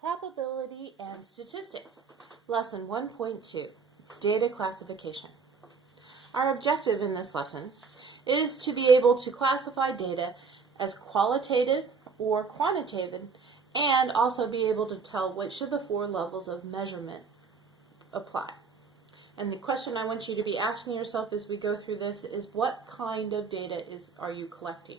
Probability and Statistics, Lesson 1.2, Data Classification. Our objective in this lesson is to be able to classify data as qualitative or quantitative, and also be able to tell which of the four levels of measurement apply. And the question I want you to be asking yourself as we go through this is, what kind of data are you collecting?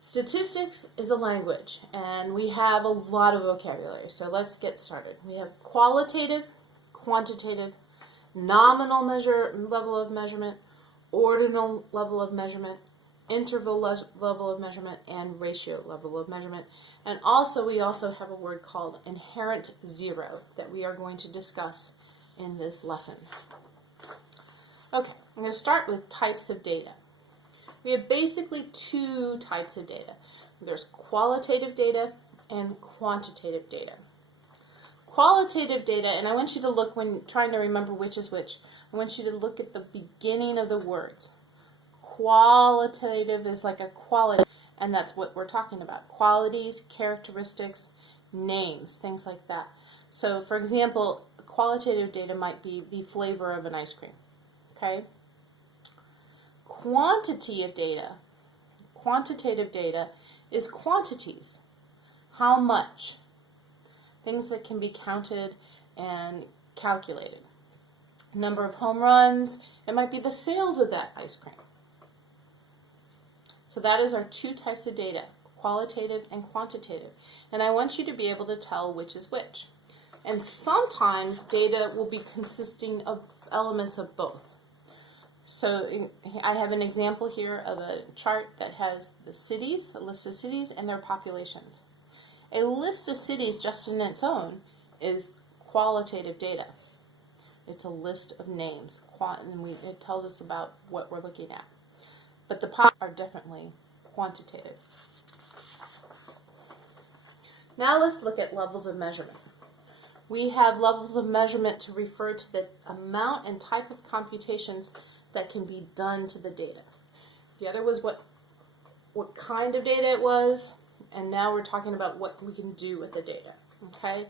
Statistics is a language, and we have a lot of vocabulary, so let's get started. We have qualitative, quantitative, nominal level of measurement, ordinal level of measurement, interval level of measurement, and ratio level of measurement. And also, we also have a word called inherent zero that we are going to discuss in this lesson. Okay, I'm going to start with types of data. We have basically two types of data. There's qualitative data and quantitative data. Qualitative data, and I want you to look when trying to remember which is which, I want you to look at the beginning of the words. Qualitative is like a quality, and that's what we're talking about. Qualities, characteristics, names, things like that. So, for example, qualitative data might be the flavor of an ice cream. Okay? Quantitative data is quantities. How much? Things that can be counted and calculated. Number of home runs, it might be the sales of that ice cream. So that is our two types of data, qualitative and quantitative. And I want you to be able to tell which is which. And sometimes data will be consisting of elements of both. So I have an example here of a chart that has the cities, a list of cities, and their populations. A list of cities just in its own is qualitative data. It's a list of names, and it tells us about what we're looking at. But the pop are definitely quantitative. Now let's look at levels of measurement. We have levels of measurement to refer to the amount and type of computations that can be done to the data. The other was what kind of data it was, and now we're talking about what we can do with the data. Okay?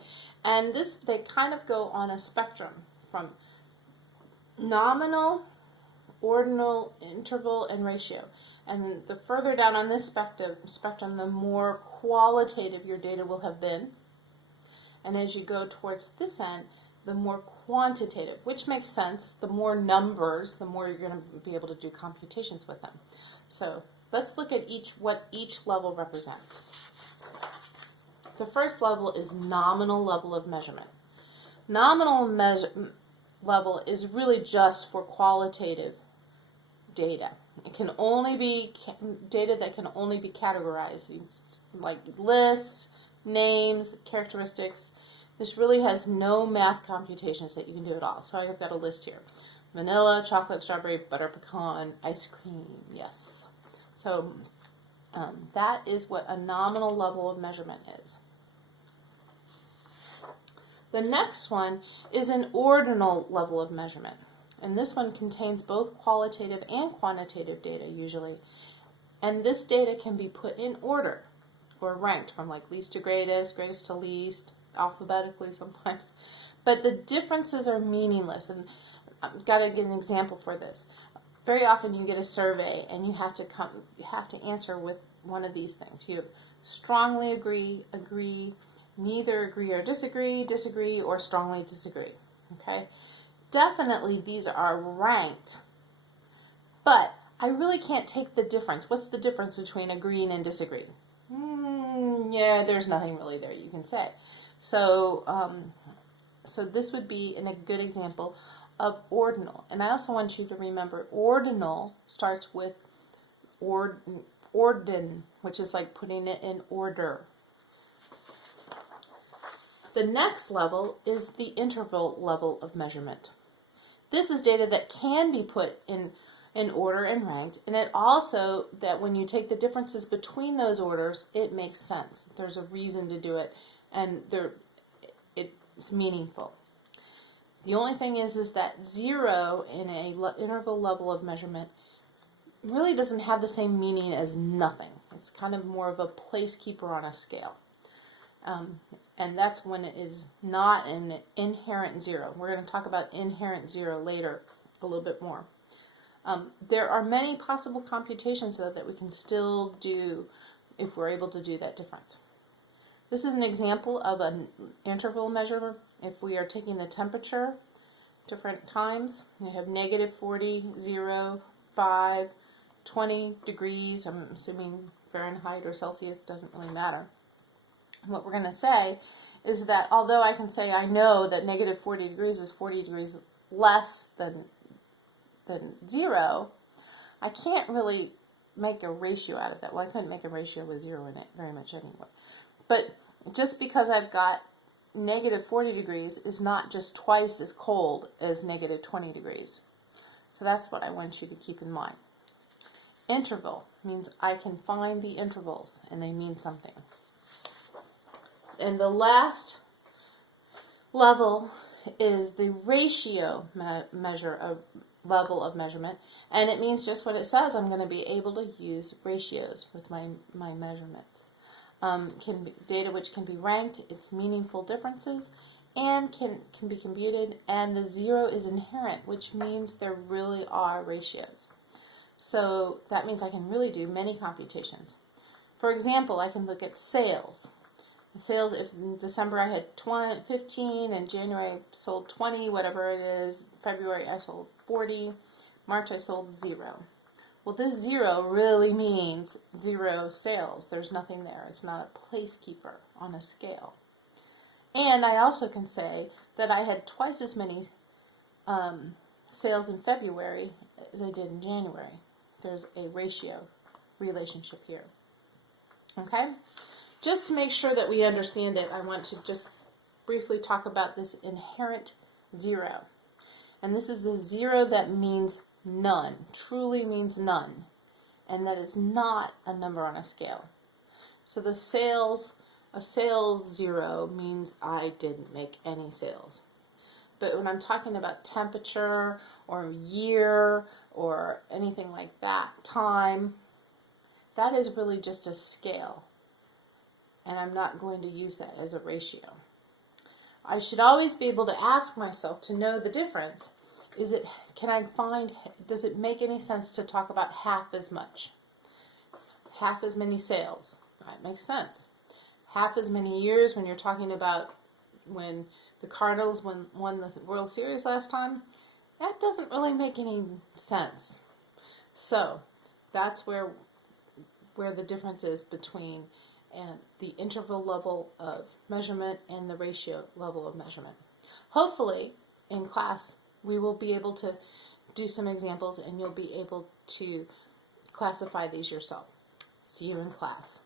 And they kind of go on a spectrum from nominal, ordinal, interval, and ratio. And the further down on this spectrum, the more qualitative your data will have been. And as you go towards this end, the more quantitative, which makes sense. The more numbers, the more you're going to be able to do computations with them. So let's look at what each level represents. The first level is nominal level of measurement. Nominal level is really just for qualitative data. It can only be data that can only be categorized, like lists, names, characteristics. This really has no math computations that you can do at all. So I've got a list here. Vanilla, chocolate, strawberry, butter, pecan, ice cream, yes. So that is what a nominal level of measurement is. The next one is an ordinal level of measurement. And this one contains both qualitative and quantitative data usually. And this data can be put in order or ranked from like least to greatest, greatest to least, alphabetically sometimes. But the differences are meaningless. And I've got to get an example for this. Very often you get a survey and you have to answer with one of these things. You have strongly agree, agree, neither agree or disagree, disagree, or strongly disagree. Okay? Definitely these are ranked, but I really can't take the difference. What's the difference between agreeing and disagreeing? Yeah, there's nothing really there you can say. So, so this would be a good example of ordinal. And I also want you to remember ordinal starts with ordin, which is like putting it in order. The next level is the interval level of measurement. This is data that can be put in order and ranked, and it also, that when you take the differences between those orders, it makes sense. There's a reason to do it, and it's meaningful. The only thing is that 0 in a interval level of measurement really doesn't have the same meaning as nothing. It's kind of more of a placekeeper on a scale. And that's when it is not an inherent zero. We're going to talk about inherent zero later a little bit more. There are many possible computations, though, that we can still do if we're able to do that difference. This is an example of an interval measure. If we are taking the temperature different times, we have -40, 0, 5, 20 degrees. I'm assuming Fahrenheit or Celsius, doesn't really matter. What we're going to say is that although I can say I know that -40 degrees is 40 degrees less than 0, I can't really make a ratio out of that. Well, I couldn't make a ratio with 0 in it very much anyway. But just because I've got -40 degrees is not just twice as cold as -20 degrees. So that's what I want you to keep in mind. Interval means I can find the intervals, and they mean something. And the last level is the ratio measure of level of measurement, and it means just what it says. I'm going to be able to use ratios with my measurements. Data which can be ranked, its meaningful differences, and can be computed, and the zero is inherent, which means there really are ratios. So that means I can really do many computations. For example, I can look at sales. Sales, if in December I had 15, in January I sold 20, whatever it is, February I sold 40, March I sold 0. Well, this 0 really means 0 sales. There's nothing there. It's not a placekeeper on a scale. And I also can say that I had twice as many sales in February as I did in January. There's a ratio relationship here. Okay? Just to make sure that we understand it, I want to just briefly talk about this inherent 0. And this is a 0 that means none, truly means none, and that is not a number on a scale. So a sales 0 means I didn't make any sales. But when I'm talking about temperature or year or anything like that, time, that is really just a scale. And I'm not going to use that as a ratio. I should always be able to ask myself to know the difference. Does it make any sense to talk about half as much? Half as many sales. That makes sense. Half as many years when you're talking about when the Cardinals won the World Series last time. That doesn't really make any sense. So that's where the difference is between the interval level of measurement and the ratio level of measurement. Hopefully, in class, we will be able to do some examples and you'll be able to classify these yourself. See you in class.